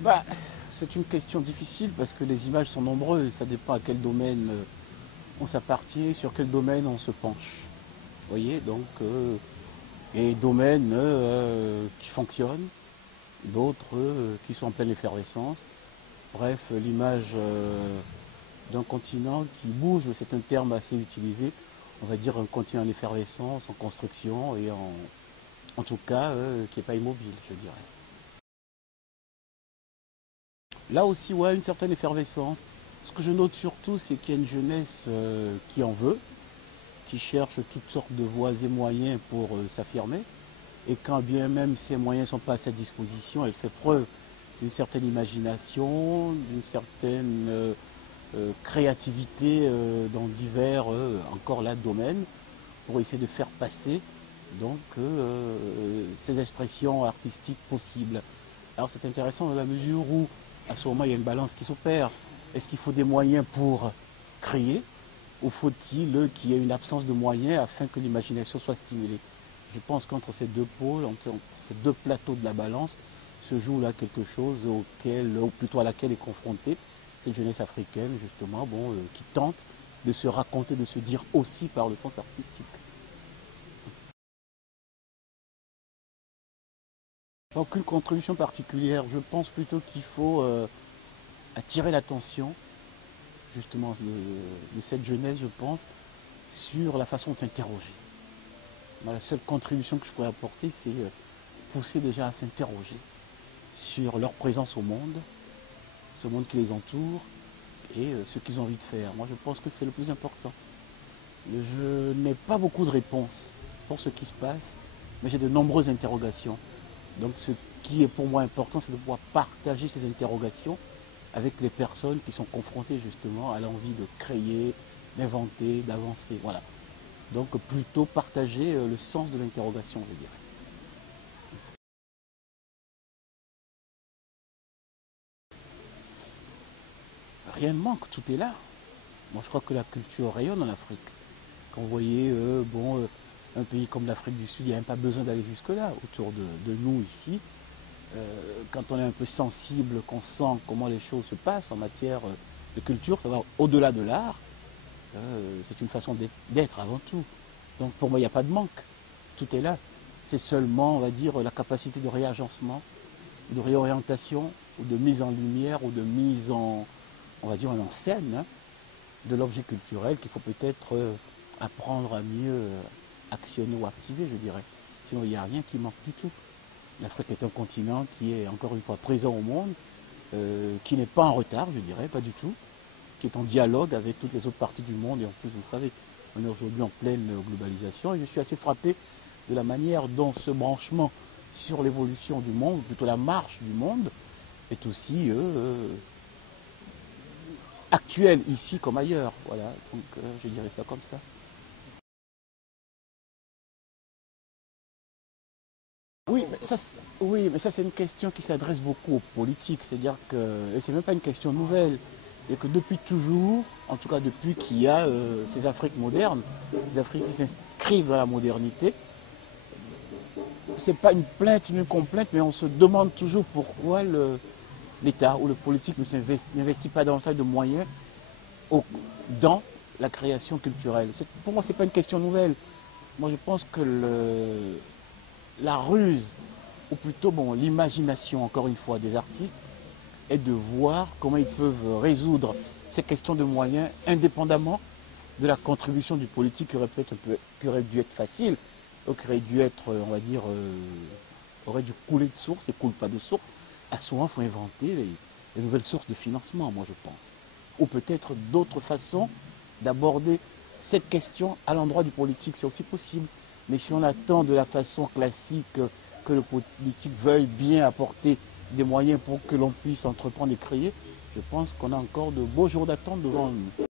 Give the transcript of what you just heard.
Bah, c'est une question difficile parce que les images sont nombreuses. Ça dépend à quel domaine on s'appartient, sur quel domaine on se penche. Vous voyez, donc, il y a des domaines qui fonctionnent, d'autres qui sont en pleine effervescence. Bref, l'image d'un continent qui bouge, c'est un terme assez utilisé. On va dire un continent en effervescence, en construction et en tout cas qui n'est pas immobile, je dirais. Là aussi, ouais, une certaine effervescence. Ce que je note surtout, c'est qu'il y a une jeunesse qui en veut, qui cherche toutes sortes de voies et moyens pour s'affirmer. Et quand bien même ces moyens ne sont pas à sa disposition, elle fait preuve d'une certaine imagination, d'une certaine créativité dans divers, encore là, domaines, pour essayer de faire passer donc ces expressions artistiques possibles. Alors c'est intéressant dans la mesure où à ce moment il y a une balance qui s'opère. Est-ce qu'il faut des moyens pour créer ou faut-il qu'il y ait une absence de moyens afin que l'imagination soit stimulée? Je pense qu'entre ces deux pôles, entre ces deux plateaux de la balance, se joue là quelque chose auquel, ou plutôt à laquelle est confrontée cette jeunesse africaine, justement, bon, qui tente de se raconter, de se dire aussi par le sens artistique. Aucune contribution particulière. Je pense plutôt qu'il faut attirer l'attention, justement, de cette jeunesse, je pense, sur la façon de s'interroger. La seule contribution que je pourrais apporter, c'est pousser déjà à s'interroger sur leur présence au monde, ce monde qui les entoure et ce qu'ils ont envie de faire. Moi, je pense que c'est le plus important. Je n'ai pas beaucoup de réponses pour ce qui se passe, mais j'ai de nombreuses interrogations. Donc ce qui est pour moi important, c'est de pouvoir partager ces interrogations avec les personnes qui sont confrontées justement à l'envie de créer, d'inventer, d'avancer. Voilà. Donc plutôt partager le sens de l'interrogation, je dirais. Rien ne manque, tout est là. Moi je crois que la culture rayonne en Afrique. Quand vous voyez un pays comme l'Afrique du Sud, il n'y a même pas besoin d'aller jusque-là, autour de nous ici. Quand on est un peu sensible, qu'on sent comment les choses se passent en matière de culture, ça va au-delà de l'art, c'est une façon d'être avant tout. Donc pour moi, il n'y a pas de manque. Tout est là. C'est seulement, on va dire, la capacité de réagencement, de réorientation, ou de mise en lumière, ou de mise en, on va dire, en scène hein, de l'objet culturel qu'il faut peut-être apprendre à mieux actionner ou activer, je dirais. Sinon, il n'y a rien qui manque du tout. L'Afrique est un continent qui est encore une fois présent au monde, qui n'est pas en retard, je dirais, pas du tout, qui est en dialogue avec toutes les autres parties du monde. Et en plus, vous le savez, on est aujourd'hui en pleine globalisation. Et je suis assez frappé de la manière dont ce branchement sur l'évolution du monde, plutôt la marche du monde, est aussi actuel ici comme ailleurs. Voilà, donc je dirais ça comme ça. Oui, mais ça c'est une question qui s'adresse beaucoup aux politiques, c'est-à-dire que, et c'est même pas une question nouvelle, et que depuis toujours, en tout cas depuis qu'il y a ces Afriques modernes, ces Afriques qui s'inscrivent dans la modernité, c'est pas une plainte ni une complainte, mais on se demande toujours pourquoi l'État ou le politique n'investit pas davantage de moyens dans la création culturelle. Pour moi, c'est pas une question nouvelle. Moi, je pense que la ruse, ou plutôt bon, l'imagination, encore une fois, des artistes, est de voir comment ils peuvent résoudre ces questions de moyens indépendamment de la contribution du politique qui aurait peut-être qui aurait dû être facile, ou qui aurait dû être, on va dire, aurait dû couler de source et coule pas de source. À ce moment, il faut inventer les nouvelles sources de financement, moi je pense. Ou peut-être d'autres façons d'aborder cette question à l'endroit du politique, c'est aussi possible. Mais si on attend de la façon classique que le politique veuille bien apporter des moyens pour que l'on puisse entreprendre et créer, je pense qu'on a encore de beaux jours d'attente devant nous.